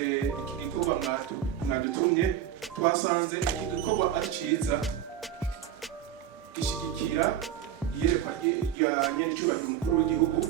turavye iki gikorwa mwadutumye twasanze iki gikorwa ari ciza gishigikira iyerekwa rya nyenicubahiro umukuru w'igihugu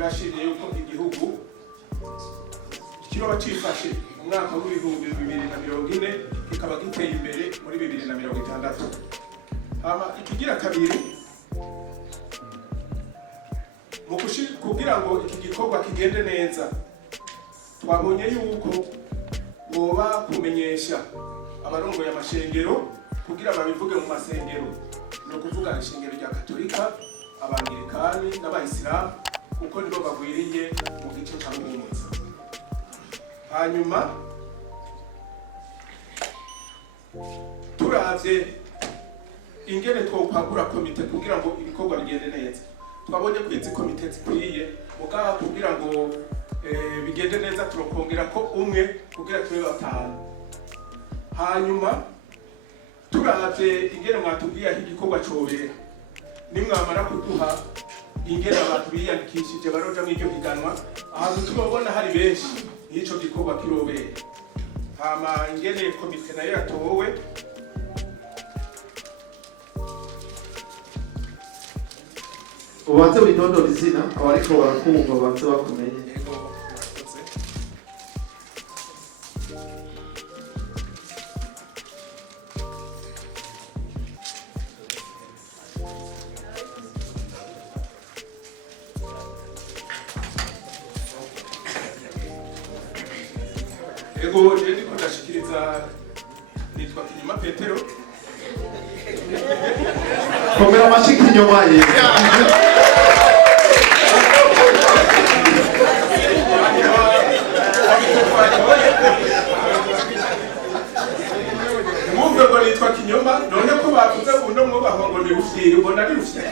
yashimiye yuko igihugu kiroba cifashe mu mwaka w'ibihumbi 2040 kikaba giteye imbere muri 2060. Hama ikigira kabiri kugira ngo iki gikorwa kigende neza twabonye yuko boba kumenyesha abarongoye amashengero kugira babivuge mu masengero, no kuvuga ishengero rya Katolika, Abangilikani n'Abayisilamu kuko nibo bagwiriye mu gice cya Muhumuza. Hanyuma turavye ingene twokwagura komite kugira ngo ibikorwa bigende neza, twabonye ko izi komite zikwiye mugabo kugira ngo bigende neza turokongera ko umwe kugira tube batanu. Hanyuma turavye ingene mwatubwiye aho igikorwa cobera, nimwamara kuduha ingene abantu biyandikishije baroja mw'iryo higanwa, ahantu tubabona hari benshi n'ico gikorwa kirobera. Hama ingene komite nayo yatowe ubanze widondora izina abariko barakumva banze bakumenye. Ego jendi kudashikiriza nitwa Kinyuma Petero. Komera amashyi Kinyuma ye. Mwumve ngo nitwa Kinyoma, none ko bavuze uno mwubaho ngo ni Rufyiri, ubona ari Rufyiri.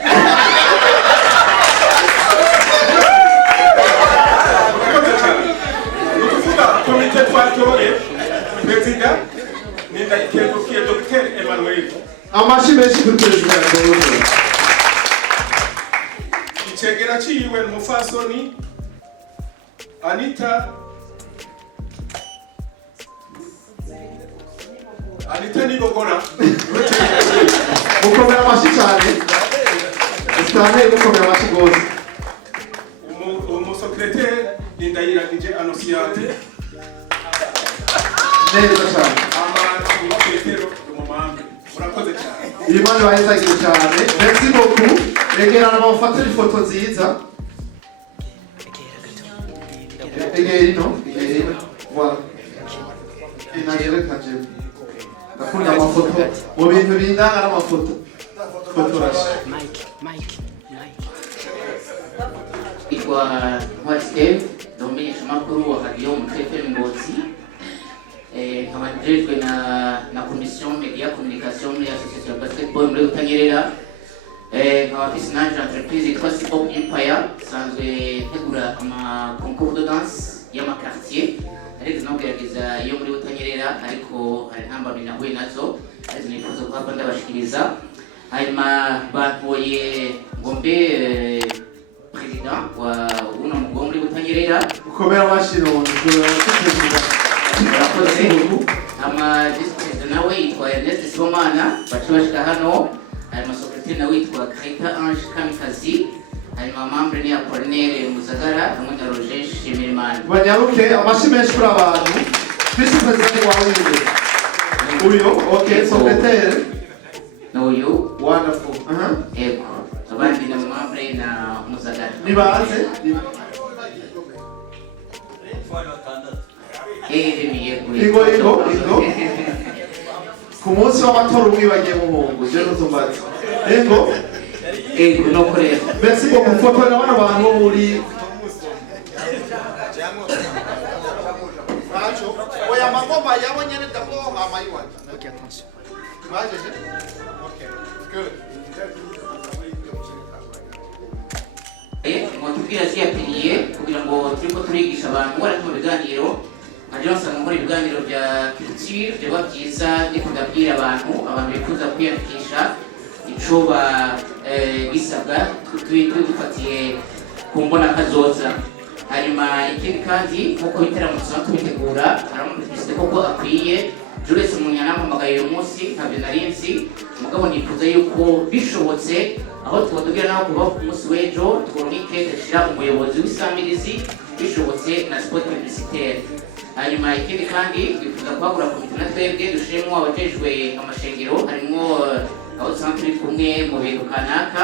Komite twatoye Perezida ni Ndayikegukiye Dr. Emmanuel. Amashyi menshi kuri Perezida Ndayikegukiye. Icegera ciwe n'umufasoni Anita Nibogora. Mukomera amashyi cyane. Cyane mukomera amashyi gose. Umusekreteri ni Ndayiragije Anosiate. Neza cyane. Ama Petero umumambe. Murakoze cyane. Imana bahezagiye cyane. Merci beaucoup. Regera n'abafatira ifoto nziza. Egerino. Voilà. Inayerekanje. Ndakunda amafoto. Mu bintu bindanga n'amafoto. Fotorashi. Mike. Itwa Steve, umumenyesha makuru wa Radio FM Ngozi. Nkaba njejwe na commission media communication muri association ya basketball muri Butanyerera. Nkaba afise nanje entreprise yitwa Sport Empire, sanzwe ntegura ama concours de danse y'amakartier. Ariko nogerageza iyo muri Butanyerera, ariko hari ntambamye nahuye nazo, ariko nifuza kuhava ndabashikiriza. Hanyuma batoye ngombe President wa uno mugomba muri Butanyerera. Ukomera amashyi n'umuntu Perezida. Ama district nawe yitwa Ernest Sibomana, bacu bashika hano. Hanyuma secretary nawe yitwa Kaita Ange Kamikazi. Hanyuma membre ni Apollinaire Muzagara hamwe na Roger Shimirimana. Banyaruke amashyi menshi kuri abantu. Vice President wawe ni uyo. Okay, secretary. No you. Wonderful. Ego. Abandi na membre na Muzagara. Nibaze. Ingo. Ku munsi w'amatora umwibagiye mu mungu je n'uzumbatse. No kureba. Merci beaucoup foto na bana bantu bo muri Oya magoma yabo nyene d'abord amayiwa. Ok, attention. Ok. Good. Mwatubwira ziyapiriye kugira ngo turiko turigisha abantu wara mu biganiro. Ajonsa muri ibiganiro bya culture byaba byiza ni kugabwira abantu bifuza kwiyandikisha icoba bisabwa dufatiye ku mbona kazoza. hanyuma ikindi kandi nk'uko ibiteramo tuba tubitegura harimo koko akwiye Jules umuntu yanampamagaye uyu munsi ntabyo nari nzi mugabo nifuza yuko bishobotse aho twatubwira naho kuba ku munsi w'ejo twonike dushyira umuyobozi w'isamirizi bishobotse na sport publicitaire. Hanyuma ikindi kandi twifuza kuhagura komite na twebwe dushiremo abajejwe amashengero harimo aho dusanzwe turi kumwe mu bintu kanaka.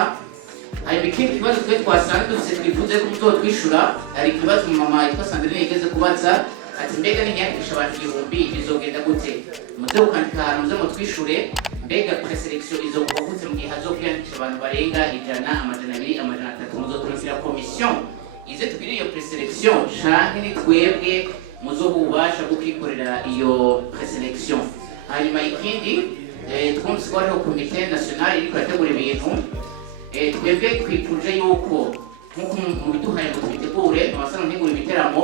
Hanyuma ikindi kibazo twe twasanze dufite twifuze ko muzotwishura hari ikibazo mama yitwa Sandrine yigeze kubaza ati mbega n'inyandikisha abantu 1000 bizogenda gute muze ukandika ahantu muze mutwishure mbega preselection izokuba gute mu gihe hazokwiyandikisha abantu barenga 100 amajana 200 amajana 3 muzoturukira commission ize tugire iyo preselection canke ni twebwe muzoba ububasha bwo kwikorera iyo preselection. Hanyuma ikindi twumvise ko hariho komite nationale iriko irategura ibintu twebwe twifuje yuko nk'uko mu biduhaye ngo tubitegure abasana ntegura ibiteramo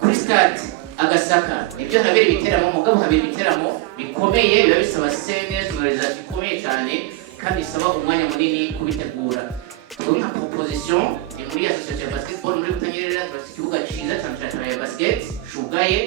kuri stade Agasaka nibyo habera ibiteramo mugabo habera ibiteramo bikomeye biba bisaba scene sonorisation ikomeye cyane kandi bisaba umwanya munini kubitegura. Turi nka proposition ni muri association ya basketball muri Butanyerera bafite ikibuga cyiza cyane cya basket shugaye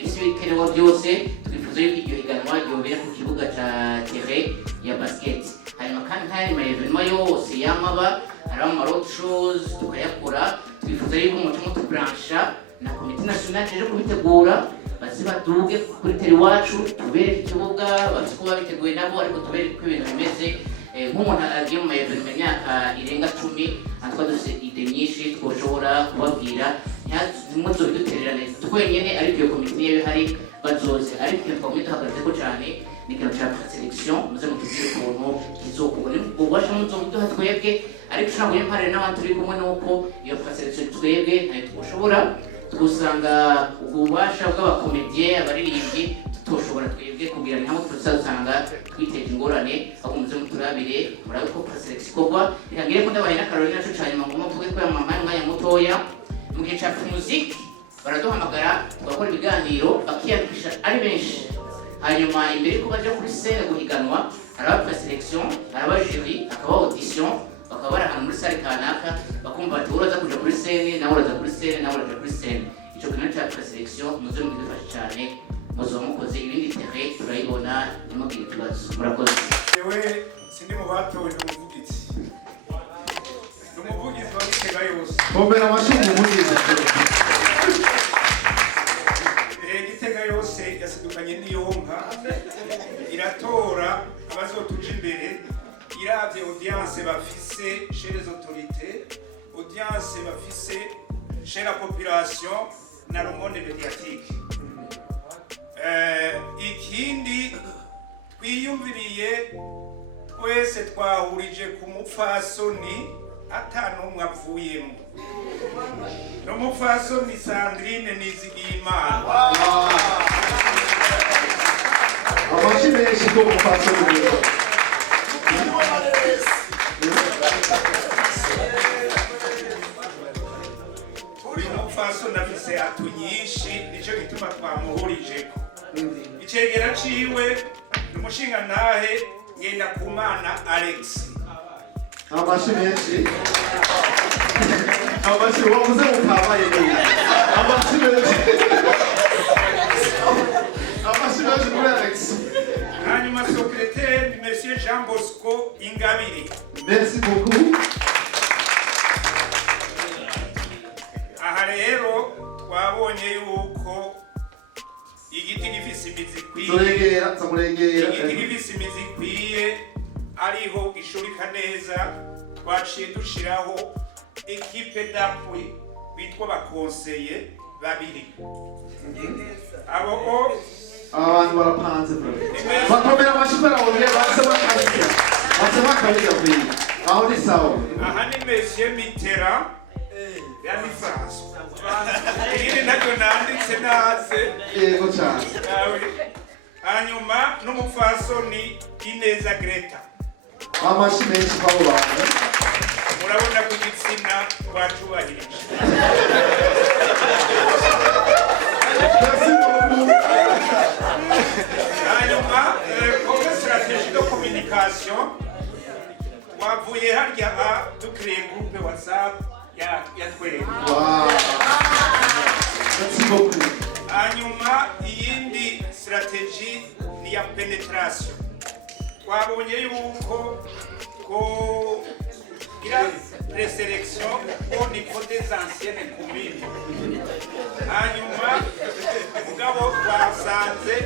gifite ibikenewe byose twifuza yuko iryo higanwa ryobera ku kibuga cya terrain ya basket. Hanyuma kandi hari ma evenement yose yamaba hari ama road shows tukayakora twifuza yuko umutima tubrancha na komite nationale cyo kubitegura bazibaduge kuri teri wacu tubere ikibuga bafite kuba biteguye nabo ariko tubere ko ibintu bimeze nk'umuntu agiye mu evenement myaka irenga 10 atwa dufite ide nyinshi twoshobora kubabwira ntimuzo bidutererane twenyene ariko iyo komite niyo hari bazoze ariko iyo komite hagaze ko cyane ni kintu cya selection muze mutubwire ukuntu izokubona ubasha muzo muduha twebwe ariko cyangwa impare n'abantu turi kumwe nuko iyo selection twebwe ntayo twoshobora twusanga ububasha bw'abakomedie abaririmbyi tutoshobora twebwe kugira ngo hamwe tuzasanga twiteje ingorane aho muze muturabire murabe ko selection ikorwa ikagire ko ndabaye na Caroline nacu cyane ngo muvuge ko mwanya mutoya mu gihe cya music baraduhamagara tugakora ibiganiro bakiyandikisha ari benshi. Hanyuma imbere ko baje kuri scene guhiganwa araba selection araba jury akaba audition bakaba bari ahantu muri salle kanaka bakumva bati uraza kuja kuri scene nawe uraza kuri scene nawe uraza kuri scene. Ico kintu cya selection muze mudufasha cyane muzo mukoze ibindi terrain turayibona nimugire ikibazo murakoze. Ewe sindi mu batowe n'umuvugizi wa Gitega yose Bombera amashinga umugize Gitega yose yasidukanye n'iyonka iratora abazotuja imbere iravye audience bafise chez les autorités audience bafise chez la population na le monde médiatique. Ikindi twiyumviriye twese twahurije ku mupfasoni atanumwe avuyemo n'umupfasoni Sandrine Nizigiyimana. amashi menshi ko umupfasoni uri umupfasoni afise atu nyinshi nicyo gituma twamuhurijeko. Icegera ciwe n'umushingantahe Ngendakumana Alex. amashi menshi amashi wavuze mutabaye neza amashi menshi kuri Alex. Hanyuma secrétaire ni Monsieur Jean Bosco Ingabire. Merci beaucoup. Aha rero twabonye yuko igiti gifise imizi ikwiye igiti gifise imizi ikwiye ariho ishurika neza twaciye dushiraho equipe d'appui bitwa bakonseye babiri abo abantu barapanze bakomera amashikora wongeye basaba kabira kuri aho ni sawa. aha ni Monsieur Mitterrand ya ni France iri nacyo nanditse naze yego cyane. hanyuma n'umupfasoni Ineza Greta. amashi menshi kwabo bantu murabona ku gitsina twacubahirije. hanyuma comme stratégie de communication twavuye harya ducreye groupe WhatsApp yatwereka. Wow. Merci beaucoup. Hanyuma iyindi strategie ni ya penetration. Twabonye yuko ko ira preselection au niveau des anciennes communes. Hanyuma mugabo twasanze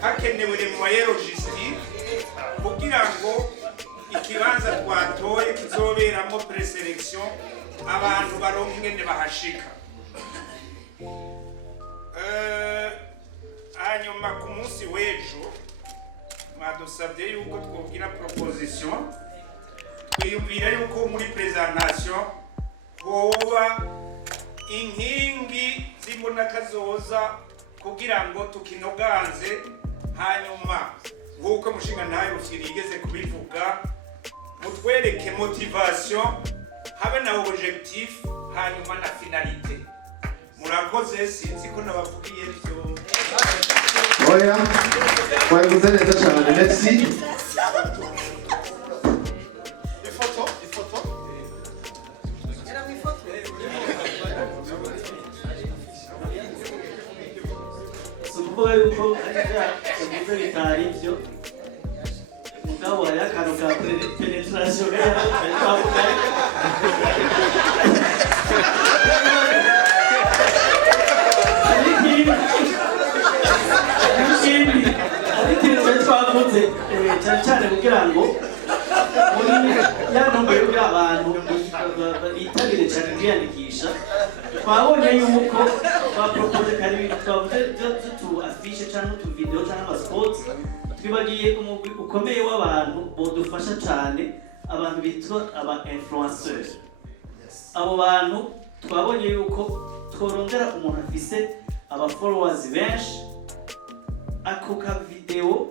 hakenewe les moyens logistiques kugira ngo ikibanza twatoye kizoberamo preselection abantu baronke ingene bahashika. Hanyuma ku munsi w'ejo mwadusabye yuko twobwira proposition twiyumvira yuko muri presentation hoba inkingi z'imbonakazoza kugira ngo tukinoganze. Hanyuma nk'uko mushinga ntayo yigeze kubivuga mutwereke motivation habe na objectif hanyuma na finalité. Murakoze, sinzi ko nabavugiye byo. Oya, wabivuze neza cyane. Merci. Ifoto. Sukuvuga yuko yavuze bitari byo. Mugabo hari akantu ka penetration twavuga. Twavuze cyane cyane kugira ngo muri ya ntumbero y'abantu bitabire cyane kwiyandikisha. Twabonye yuko twapropoze kari twavuze tu affiche cyangwa tu video cyangwa amaspot. Twibagiye umugwi ukomeye w'abantu bodufasha cyane, abantu bitwa aba influenceurs. Abo bantu twabonye yuko tworongera umuntu afise aba followers benshi, ako ka video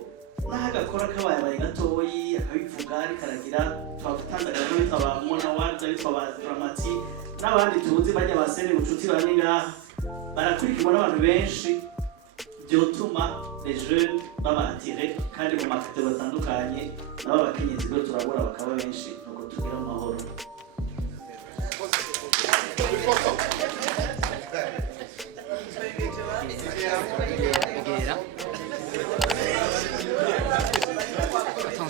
n'agakora kabaye gatoyi akabivuga ariko aragira twagutandaga n'abitwa ba Mona Ward, abitwa ba Dramati n'abandi tuzi bajya basene bucuti bane ngaha barakurikirwa n'abantu benshi, byotuma les jeunes baba attirés kandi mu makate batandukanye nabo abakenyezi bo turabura bakaba benshi nuko tugira amahoro.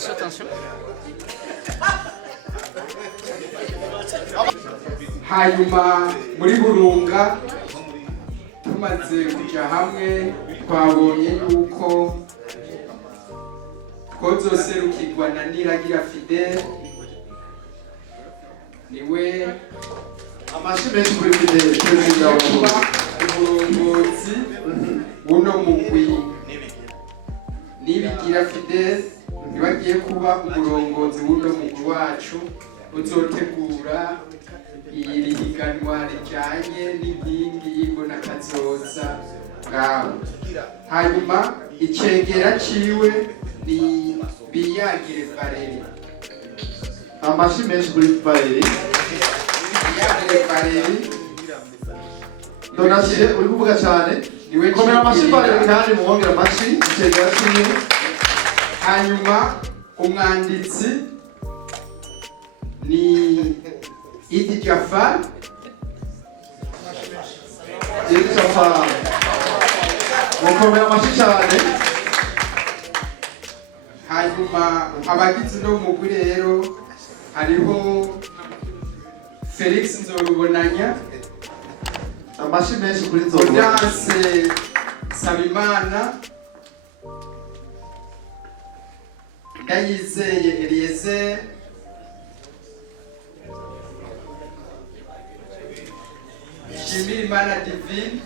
Attention. Hanyuma muri Burunga tumaze kuja hamwe twabonye yuko twozoserukirwa na Niragira Fidele, niwe Amashi menshi kuri Fidele, perezida wa umurongozi w'uno mugwi. Nibigira Fidele niwe agiye kuba umurongozi w'uno mugwi wacu uzotegura iri higanwa rijanye n'inkingi y'imbonakazoza ngaho. Hanyuma icegera ciwe ni Biyagire Valeri. Amashi menshi kuri Valeri. Biyagire Valeri Donatien uri kuvuga cyane. niwe Komera amashi Valeri kandi muhongera amashi icegera ciwe. Hanyuma umwanditsi ni Idi Jafar. Mukomera amashi cyane. Hanyuma abagize uno mugwi rero hariho Felix Nzorubonanya, Amashi menshi kuri Nzorubonanya. Audace Sabimana, Ndayizeye Eliezer, Shimirimana Divine,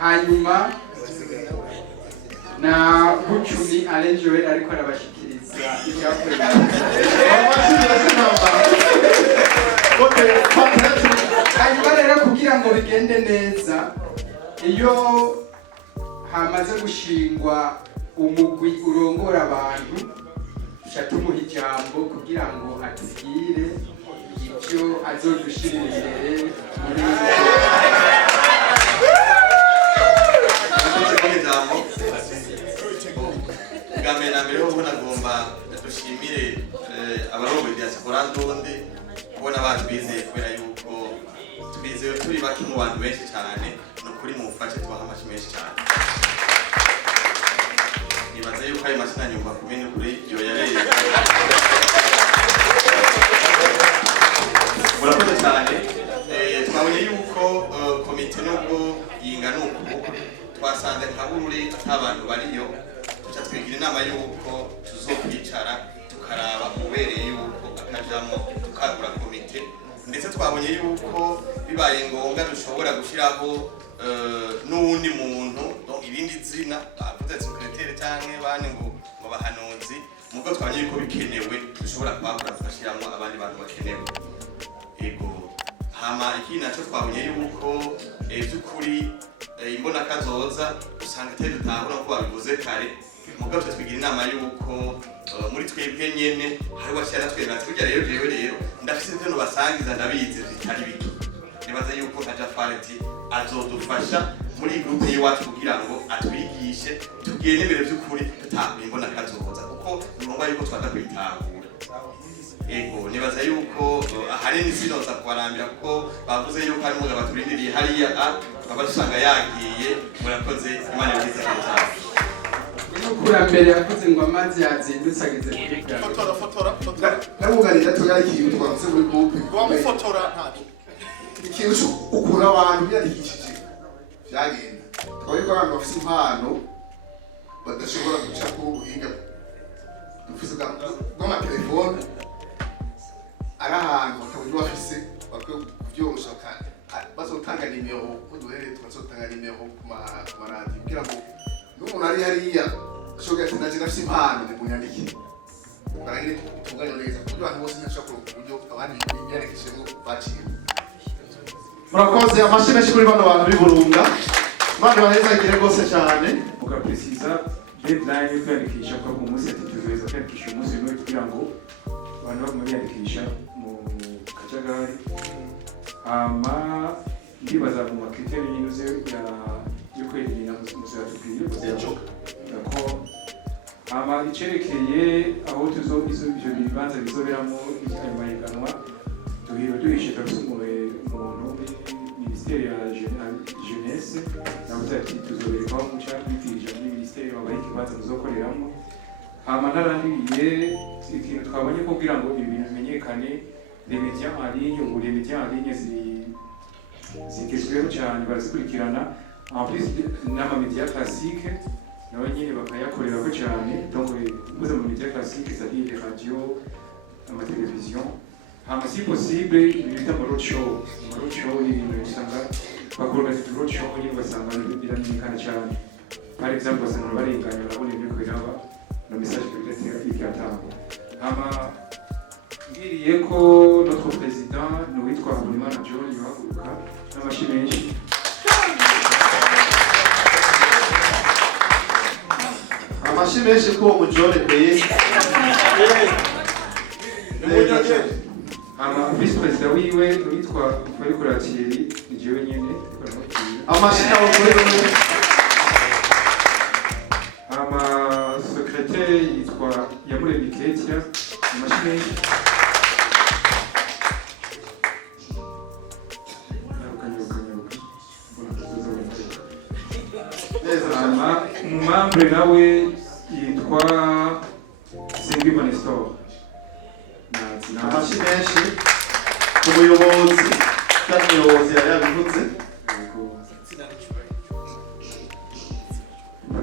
hanyuma na Bucumi Alain Joel ariko arabashikiriza ibyavuye. Amashi menshi namba. Okay, Hanyuma rero kugira ngo bigende neza, iyo hamaze gushingwa umugwi urongora abantu, tumuha ijambo kugira ngo atubwire ibyo azodushirira imbere muri bwa mbere na mbere ho nagomba dushimire abarongoye diaspora ndundi kubona batwizeye kubera yuko twizeye turi bake mu bantu benshi cyane no kuri mu mufashe tubaha amashi menshi cyane. Nibaza yuko ayo mashina nyumva kumenya kuri iyo yareye. Murakoze cyane. Twabonye yuko komite nubwo yingana uku twasanze nka buri atabantu bariyo tuca twigira inama yuko tuzokwicara tukaraba ubereye yuko akajamo tukagura komite, ndetse twabonye yuko bibaye ngombwa dushobora gushyiraho n'uwundi muntu irindi zina avuze secrétaire cyangwa bane ngo bahanuzi, muko twabonye yuko bikenewe dushobora kwakura tugashyiramo abandi bantu bakenewe. Ego hama ikindi nacyo twabonye yuko by'ukuri imbona kazoza usanga atari dutahura ko babivuze kare, mugabo twigira inama yuko muri twebwe nyene hari washyira twebwe tujya rero ndafise ibyo basangiza ndabizi bitari biki. Nibaza yuko nka Jafareti azodufasha muri groupe yiwacu kugira ngo atwigishe tugende imbere by'ukuri tutahuye imbona kazoza kuko ngombwa yuko twata kwitahura. Ego nibaza yuko ahanini sinoza kubarambira kuko bavuze yuko hari umugabo turindiriye hariya baba dusanga yagiye. Murakoze, Imana yagize cyane. Kurambere yakoze ngo amazi yazindutse ageze kuri bwa. Fotora. Namugarira tuyarikiye twavuze muri groupe. Wamufotora ntabi. Ikintu ukura abantu byarikishije. Byagenda. Twaye ko abantu bafite impano badashobora guca ku buhinga. Dufise telefone ari ahantu bataburi bafise bakwiye kubyosha kandi bazotanga nimero kuduhereye tukazotanga nimero ku maradiyo kugira ngo n'umuntu ari hariya ashobora ati naje nafise impano ni munyandike barangire tunganya neza kuko abantu bose ntashobora ku buryo abandi yarekeshemo baciye. Murakoze amashi menshi kuri bano bantu b'Iburunga. Imana bahezagire rwose cyane. Mugaprecisa deadline yo kwiyandikisha ko mu munsi tuzoheza kwiyandikisha umunsi umwe kugira ngo abantu baguma biyandikisha mu kajagari. Ndibaza mu makriteri y'inyuze yo kwegeranya umusoro tukwiye ko icerekeye aho ivyo bibanza bizoberamo ayo mahiganwa duhishe turasumuye umuntu Ministeri ya Jeunesse navuze ati tuzoberekaho muca kwitija muri Ministeri babaha ikibanza muzokoreramo. Ntarangiriye ikintu twabonye ko kugira ngo ibintu bimenyekane les médias en ligne ou les médias en ligne zigezweho cyane barazikurikirana en plus n'amamedia classique nabo nyine bakayakorerako cyane. Donc ubuze mu media classique c'est-à-dire les radios, amateleviziyo, si possible ibintu bita roadshow ibintu usanga bakorganiza roadshow nyine ugasanga biramenyekana cyane. Par exemple basanga barenganya barabona ibyo biraba na message peut-être ikiatanga. Ngiriye ko notre président n'uwitwa Habonimana John yahaguruka n'amashi menshi. Amashi menshi ko mu John peye. Vice président wiwe n'uwitwa Fayikora Thierry ni jewe nyene. Amashi nawo kuri bamwe. Secrétaire yitwa Yamuremye Ketia amashi menshi. Umumambre nawe yitwa Sengi Manestor. Amashi menshi umuyobozi kandi umuyobozi yabivuze.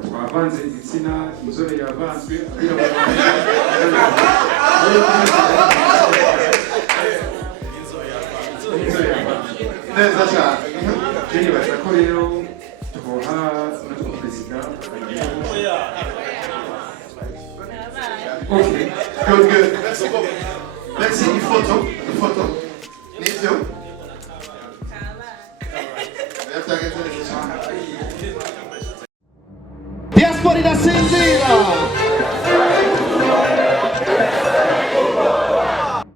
Twavanze igitsina inzobe yavanzwe neza cyane. Jenny baza ko rero twoha notre président. Okay, good. Merci, ifoto. Nivyo. Diaspora inasinzira.